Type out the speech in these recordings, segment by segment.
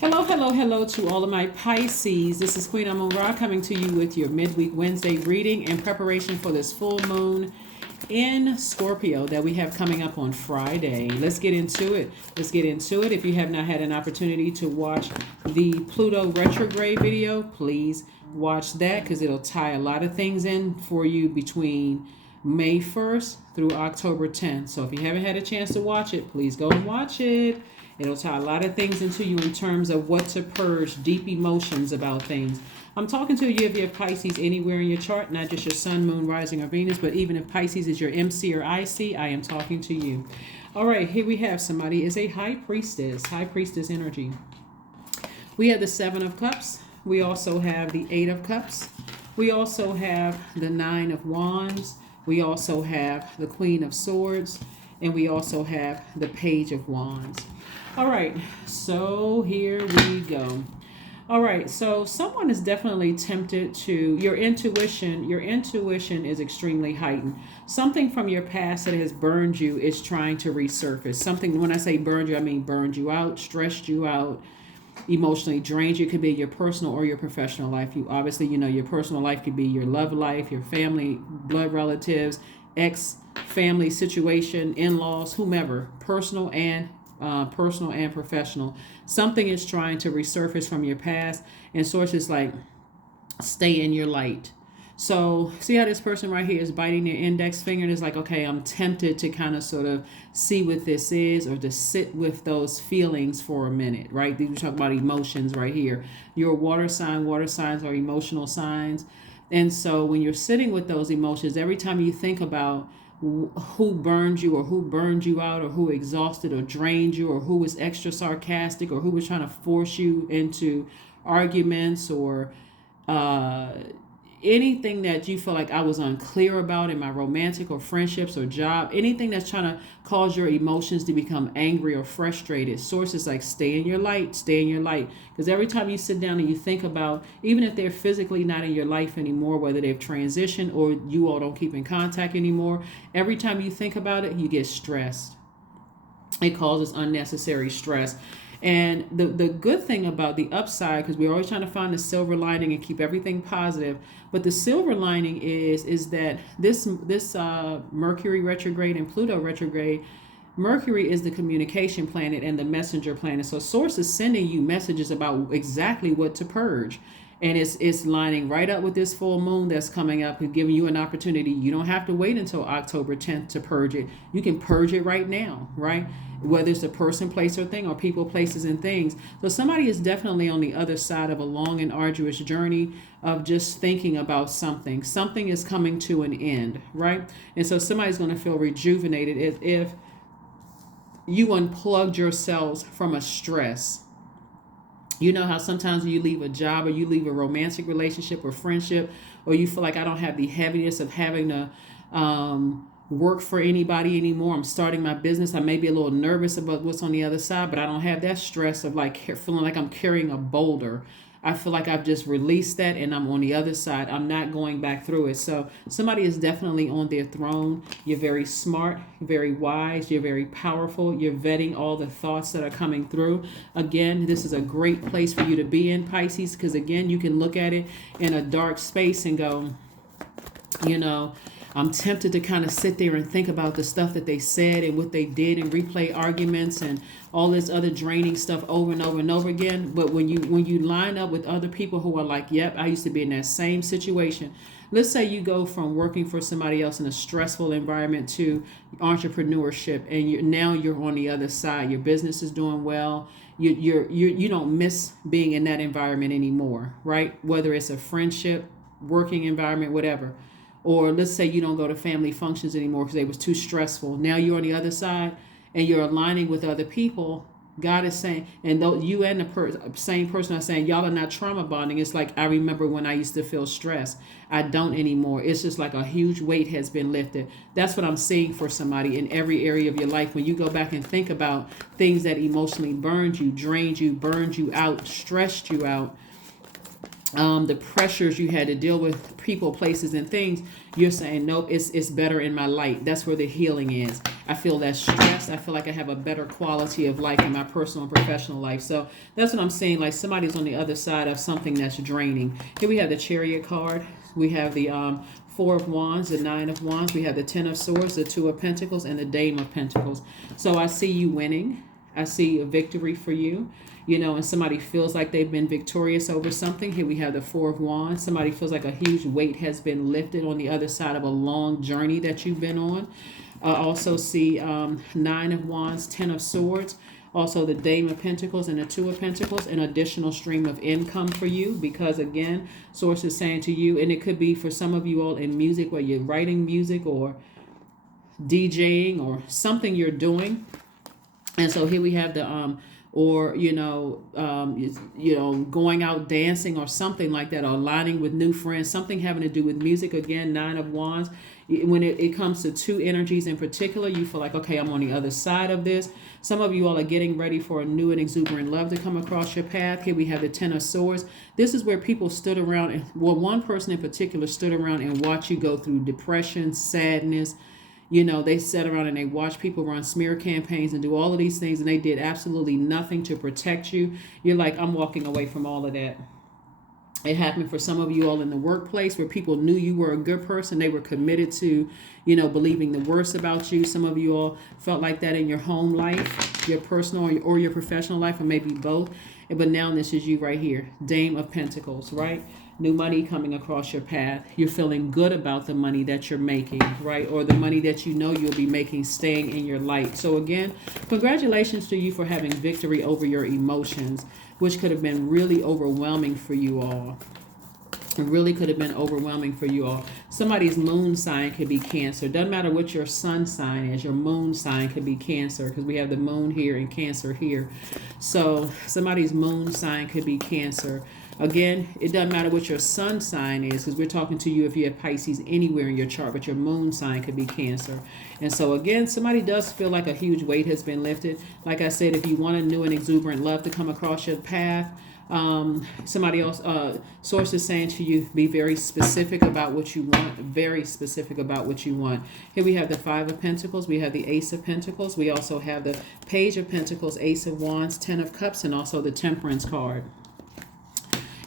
Hello, hello, hello to all of my Pisces. This is Queen Amon-Ra coming to you with your midweek Wednesday reading in preparation for this full moon in Scorpio that we have coming up on Friday. Let's get into it. If you have not had an opportunity to watch the Pluto retrograde video, please watch that because it'll tie a lot of things in for you between May 1st through October 10th. So if you haven't had a chance to watch it, please go and watch it. It'll tie a lot of things into you in terms of what to purge, deep emotions about things. I'm talking to you if you have Pisces anywhere in your chart, not just your sun, moon, rising, or Venus, but even if Pisces is your MC or IC, I am talking to you. All right, here we have somebody is a high priestess energy. We have the Seven of Cups. We also have the Eight of Cups. We also have the Nine of Wands. We also have the Queen of Swords. And we also have the Page of Wands. All right, so here we go. All right, so someone is definitely tempted to, your intuition is extremely heightened. Something from your past that has burned you is trying to resurface. Something, when I say burned you, I mean burned you out, stressed you out, emotionally drained you. It could be your personal or your professional life. You obviously, your personal life could be your love life, your family, blood relatives, ex-family situation, in-laws, whomever, personal and professional. Something is trying to resurface from your past, and sources like stay in your light. So see how this person right here is biting their index finger and is like, okay, I'm tempted to kind of sort of see what this is, or to sit with those feelings for a minute, right? We talk about emotions right here. You're a water sign. Water signs are emotional signs. And so when you're sitting with those emotions, every time you think about who burned you, or who burned you out, or who exhausted or drained you, or who was extra sarcastic, or who was trying to force you into arguments, or anything that you feel like I was unclear about in my romantic or friendships or job, anything that's trying to cause your emotions to become angry or frustrated, sources like stay in your light. Because every time you sit down and you think about, even if they're physically not in your life anymore, whether they've transitioned or you all don't keep in contact anymore, every time you think about it, you get stressed. It causes unnecessary stress. And the good thing about the upside, because we're always trying to find the silver lining and keep everything positive, but the silver lining is that this Mercury retrograde and Pluto retrograde, Mercury is the communication planet and the messenger planet. So Source is sending you messages about exactly what to purge. And it's lining right up with this full moon that's coming up and giving you an opportunity. You don't have to wait until October 10th to purge it. You can purge it right now, right? Whether it's a person, place, or thing, or people, places, and things. So somebody is definitely on the other side of a long and arduous journey of just thinking about something. Something is coming to an end, right? And so somebody's going to feel rejuvenated if you unplugged yourselves from a stress. You know how sometimes you leave a job, or you leave a romantic relationship or friendship, or you feel like I don't have the heaviness of having to work for anybody anymore. I'm starting my business. I may be a little nervous about what's on the other side, but I don't have that stress of like feeling like I'm carrying a boulder. I feel like I've just released that and I'm on the other side. I'm not going back through it. So somebody is definitely on their throne. You're very smart, very wise. You're very powerful. You're vetting all the thoughts that are coming through. Again, this is a great place for you to be in, Pisces, because again, you can look at it in a dark space and go, I'm tempted to kind of sit there and think about the stuff that they said and what they did and replay arguments and all this other draining stuff over and over and over again. But when you line up with other people who are like, yep, I used to be in that same situation. Let's say you go from working for somebody else in a stressful environment to entrepreneurship, and you're on the other side. Your business is doing well. You don't miss being in that environment anymore, right? Whether it's a friendship, working environment, whatever. Or let's say you don't go to family functions anymore because it was too stressful. Now you're on the other side and you're aligning with other people. God is saying, and though you and the same person are saying, y'all are not trauma bonding. It's like, I remember when I used to feel stressed. I don't anymore. It's just like a huge weight has been lifted. That's what I'm seeing for somebody in every area of your life. When you go back and think about things that emotionally burned you, drained you, burned you out, stressed you out, the pressures you had to deal with, people, places, and things, you're saying, nope, it's better in my light. That's where the healing is. I feel less stressed. I feel like I have a better quality of life in my personal and professional life. So that's what I'm saying. Like somebody's on the other side of something that's draining. Here we have the Chariot card. We have the Four of Wands, the Nine of Wands. We have the Ten of Swords, the Two of Pentacles, and the Dame of Pentacles. So I see you winning. I see a victory for you. You know, and somebody feels like they've been victorious over something. Here we have the Four of Wands. Somebody feels like a huge weight has been lifted on the other side of a long journey that you've been on. I also see Nine of Wands, Ten of Swords, also the Dame of Pentacles and the Two of Pentacles, an additional stream of income for you because, again, Source is saying to you, and it could be for some of you all in music where you're writing music or DJing or something you're doing. And so here we have the or going out dancing or something like that, or aligning with new friends, something having to do with music. Again, Nine of Wands. When it comes to two energies in particular, you feel like, okay, I'm on the other side of this. Some of you all are getting ready for a new and exuberant love to come across your path. Here we have the Ten of Swords. This is where people stood around, and well, one person in particular stood around and watched you go through depression, sadness. You know, they sat around and they watched people run smear campaigns and do all of these things, and they did absolutely nothing to protect you. You're like, I'm walking away from all of that. It happened for some of you all in the workplace where people knew you were a good person. They were committed to, believing the worst about you. Some of you all felt like that in your home life, your personal or your professional life, or maybe both. But now this is you right here, Dame of Pentacles, right? New money coming across your path. You're feeling good about the money that you're making, right? Or the money that you know you'll be making staying in your light. So again, congratulations to you for having victory over your emotions, which could have been really overwhelming for you all. It really could have been overwhelming for you all. Somebody's moon sign could be Cancer. Doesn't matter what your sun sign is. Your moon sign could be Cancer because we have the moon here and Cancer here. So somebody's moon sign could be Cancer. Again, it doesn't matter what your sun sign is because we're talking to you if you have Pisces anywhere in your chart, but your moon sign could be Cancer. And so again, somebody does feel like a huge weight has been lifted. Like I said, if you want a new and exuberant love to come across your path, somebody else, Source is saying to you, be very specific about what you want, very specific about what you want. Here we have the Five of Pentacles, we have the Ace of Pentacles, we also have the Page of Pentacles, Ace of Wands, Ten of Cups, and also the Temperance card.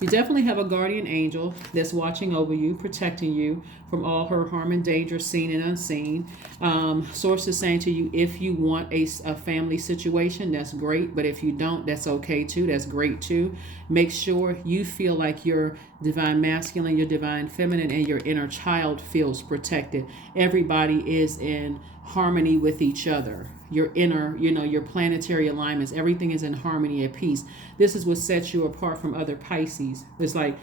You definitely have a guardian angel that's watching over you, protecting you from all her harm and danger, seen and unseen. Source is saying to you, if you want a family situation, that's great. But if you don't, that's okay too. That's great too. Make sure you feel like your divine masculine, your divine feminine, and your inner child feels protected. Everybody is in harmony with each other. Your inner, your planetary alignments, everything is in harmony and peace. This is what sets you apart from other Pisces. It's like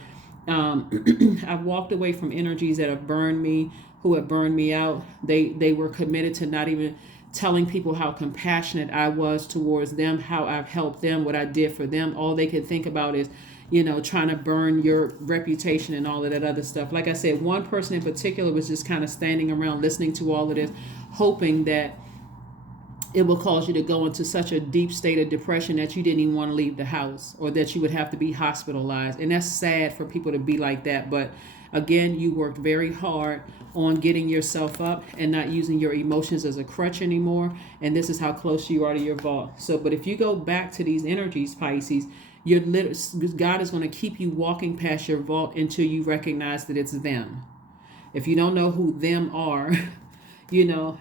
I've walked away from energies that have burned me, who have burned me out. They were committed to not even telling people how compassionate I was towards them, how I've helped them, what I did for them. All they could think about is, trying to burn your reputation and all of that other stuff. Like I said, one person in particular was just kind of standing around listening to all of this, hoping that it will cause you to go into such a deep state of depression that you didn't even want to leave the house, or that you would have to be hospitalized. And that's sad for people to be like that. But again, you worked very hard on getting yourself up and not using your emotions as a crutch anymore. And this is how close you are to your vault. So, but if you go back to these energies, Pisces, God is going to keep you walking past your vault until you recognize that it's them. If you don't know who them are,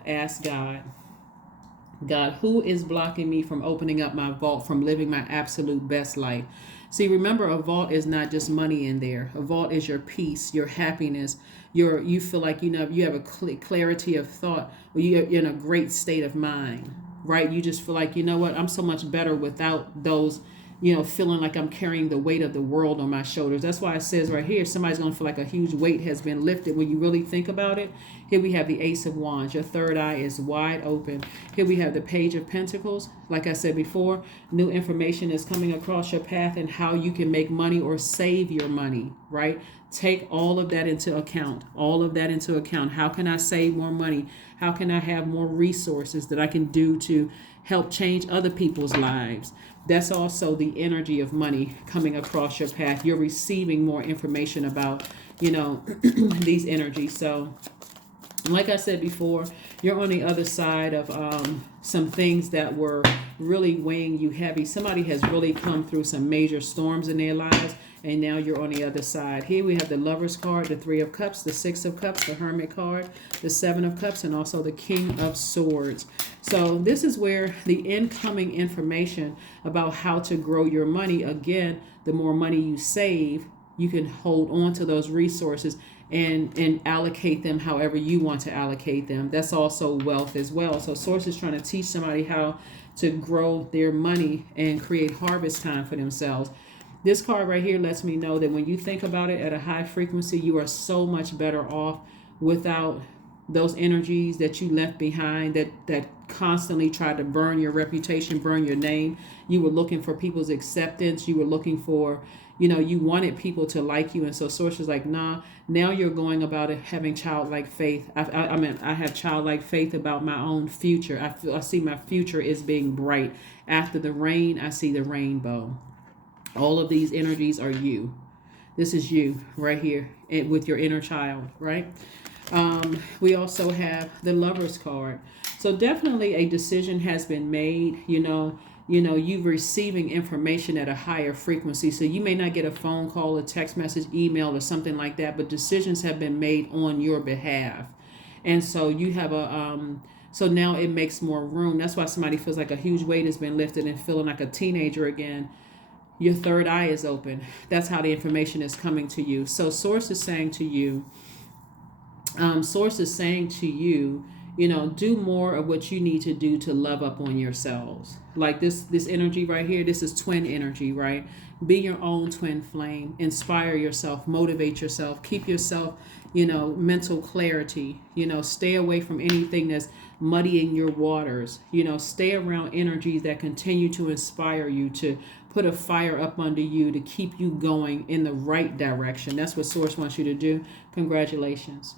ask God. God, who is blocking me from opening up my vault, from living my absolute best life? See, remember, a vault is not just money in there. A vault is your peace, your happiness. You feel like, you have a clarity of thought, or you're in a great state of mind, right? You just feel like, I'm so much better without those, feeling like I'm carrying the weight of the world on my shoulders. That's why it says right here, somebody's going to feel like a huge weight has been lifted. When you really think about it, here we have the Ace of Wands. Your third eye is wide open. Here we have the Page of Pentacles. Like I said before, new information is coming across your path and how you can make money or save your money, right? Take all of that into account. All of that into account. How can I save more money? How can I have more resources that I can do to help change other people's lives? That's also the energy of money coming across your path. You're receiving more information about, these energies. So Like I said before, you're on the other side of some things that were really weighing you heavy. Somebody has really come through some major storms in their lives, and now you're on the other side. Here we have the Lover's card, the Three of Cups, the Six of Cups, the Hermit card, the Seven of Cups, and also the King of Swords. So this is where the incoming information about how to grow your money, again, the more money you save, you can hold on to those resources and allocate them however you want to allocate them. That's also wealth as well. So Source is trying to teach somebody how to grow their money and create harvest time for themselves. This card right here lets me know that when you think about it at a high frequency, you are so much better off without those energies that you left behind that constantly tried to burn your reputation, burn your name. You were looking for people's acceptance. You were looking for, you wanted people to like you. And so Source is like, nah, now you're going about it having childlike faith. I have childlike faith about my own future. I see my future is being bright. After the rain, I see the rainbow. All of these energies are you. This is you right here with your inner child, right? We also have the Lover's card. So definitely a decision has been made, you're receiving information at a higher frequency. So you may not get a phone call, a text message, email, or something like that, but decisions have been made on your behalf. And so you have so now it makes more room. That's why somebody feels like a huge weight has been lifted and feeling like a teenager again. Your third eye is open. That's how the information is coming to you. So Source is saying to you, do more of what you need to do to love up on yourselves. Like this energy right here, this is twin energy, right? Be your own twin flame. Inspire yourself, motivate yourself, keep yourself, mental clarity, stay away from anything that's muddying your waters, stay around energies that continue to inspire you, to put a fire up under you, to keep you going in the right direction. That's what Source wants you to do. Congratulations.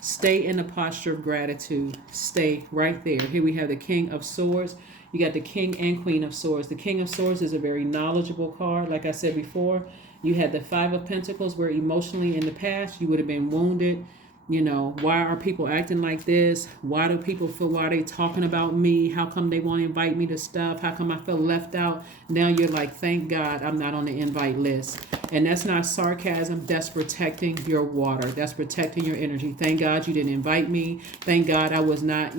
Stay in the posture of gratitude. Stay right there. Here we have the King of Swords. You got the King and Queen of Swords. The King of Swords is a very knowledgeable card. Like I said before, you had the Five of Pentacles where emotionally in the past you would have been wounded. Why are people acting like this? Why do people feel, why are they talking about me? How come they won't invite me to stuff? How come I feel left out? Now you're like, thank God I'm not on the invite list. And that's not sarcasm. That's protecting your water. That's protecting your energy. Thank God you didn't invite me. Thank God I was not,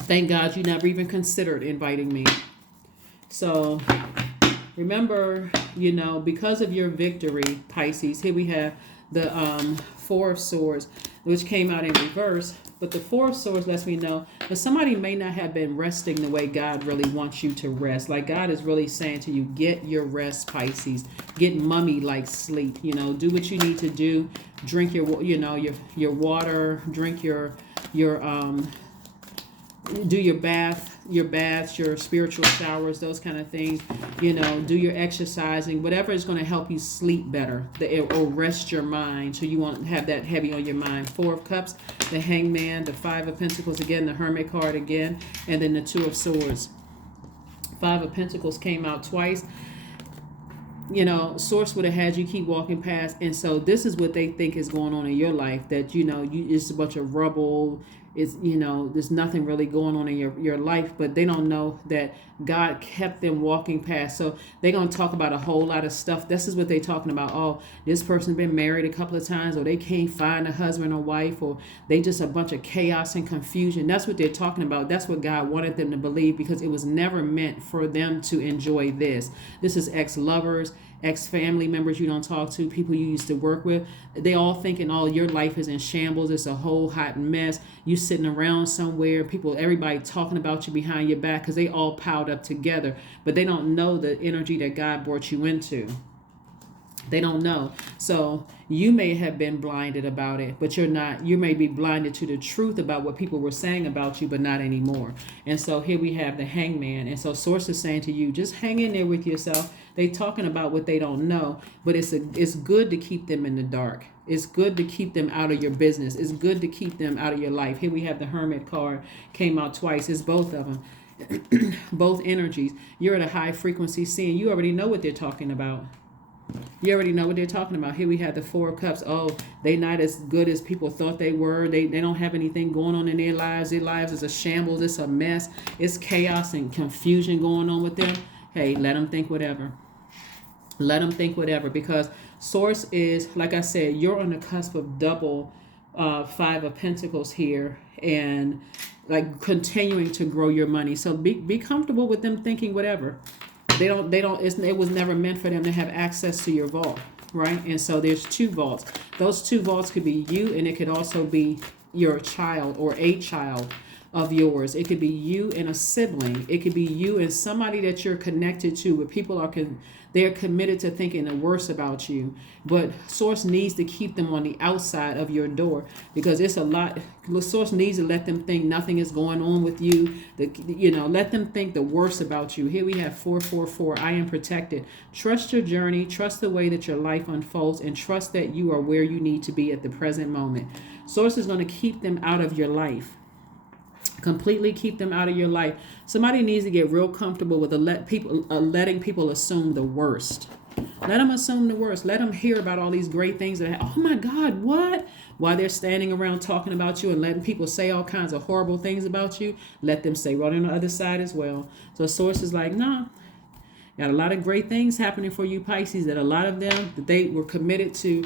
thank God you never even considered inviting me. So remember, because of your victory, Pisces, here we have the Four of Swords, which came out in reverse. But the Four of Swords lets me know that somebody may not have been resting the way God really wants you to rest. Like God is really saying to you, get your rest, Pisces. Get mummy-like sleep. Do what you need to do. Drink your water. Drink your do your baths, your spiritual showers, those kind of things. Do your exercising, whatever is going to help you sleep better, or rest your mind so you won't have that heavy on your mind. Four of Cups, the Hangman, the Five of Pentacles again, the Hermit card again, and then the Two of Swords. Five of Pentacles came out twice. Source would have had you keep walking past, and so this is what they think is going on in your life, that it's a bunch of rubble. It's there's nothing really going on in your life, but they don't know that God kept them walking past. So they're going to talk about a whole lot of stuff. This is what they're talking about. Oh, this person's been married a couple of times, or they can't find a husband or wife, or they just a bunch of chaos and confusion. That's what they're talking about. That's what God wanted them to believe, because it was never meant for them to enjoy this. This is ex-lovers, ex-family members you don't talk to, people you used to work with. They all thinking, oh, your life is in shambles. It's a whole hot mess. You sitting around somewhere, everybody talking about you behind your back, because they all piled up together, but they don't know the energy that God brought you into. They don't know. So you may have been blinded about it, but you're not. You may be blinded to the truth about what people were saying about you, but not anymore. And so here we have the Hangman. And so Source is saying to you, just hang in there with yourself. They talking about what they don't know, but it's good to keep them in the dark. It's good to keep them out of your business. It's good to keep them out of your life. Here we have the Hermit card, came out twice. It's both of them. Both energies. You're at a high frequency seeing. You already know what they're talking about. You already know what they're talking about. Here we have the Four of Cups. Oh, they not as good as people thought they were. They don't have anything going on in their lives. Their lives is a shambles. It's a mess. It's chaos and confusion going on with them. Hey, let them think whatever. Let them think whatever, because source is, like I said, you're on the cusp of double Five of Pentacles here, and like continuing to grow your money. So be comfortable with them thinking whatever. It was never meant for them to have access to your vault, right? And so there's two vaults. Those two vaults could be you, and it could also be your child or a child of yours. It could be you and a sibling. It could be you and somebody that you're connected to, where people are they're committed to thinking the worst about you. But source needs to keep them on the outside of your door, because it's a lot. The source needs to let them think nothing is going on with you. Let them think the worst about you. Here we have 444. I am protected. Trust your journey. Trust the way that your life unfolds, and trust that you are where you need to be at the present moment. Source is going to keep them out of your life. Completely keep them out of your life. Somebody needs to get real comfortable with letting people assume the worst. Let them assume the worst. Let them hear about all these great things oh my God, what? While they're standing around talking about you and letting people say all kinds of horrible things about you, let them stay right on the other side as well. So source is like, nah. Got a lot of great things happening for you, Pisces, that a lot of them, that they were committed to,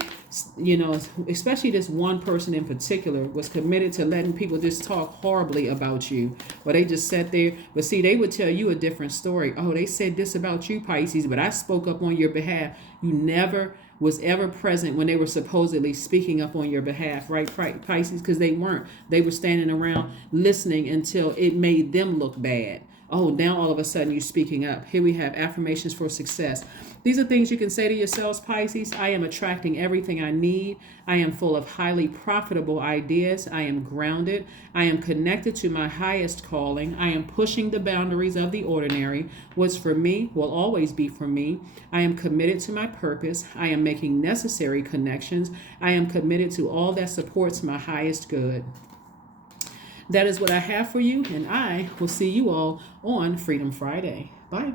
especially this one person in particular was committed to letting people just talk horribly about you. Or they just sat there. But see, they would tell you a different story. Oh, they said this about you, Pisces, but I spoke up on your behalf. You never was ever present when they were supposedly speaking up on your behalf, right, Pisces? Because they weren't. They were standing around listening until it made them look bad. Oh, now all of a sudden you're speaking up. Here we have affirmations for success. These are things you can say to yourselves, Pisces. I am attracting everything I need. I am full of highly profitable ideas. I am grounded. I am connected to my highest calling. I am pushing the boundaries of the ordinary. What's for me will always be for me. I am committed to my purpose. I am making necessary connections. I am committed to all that supports my highest good. That is what I have for you, and I will see you all on Freedom Friday. Bye.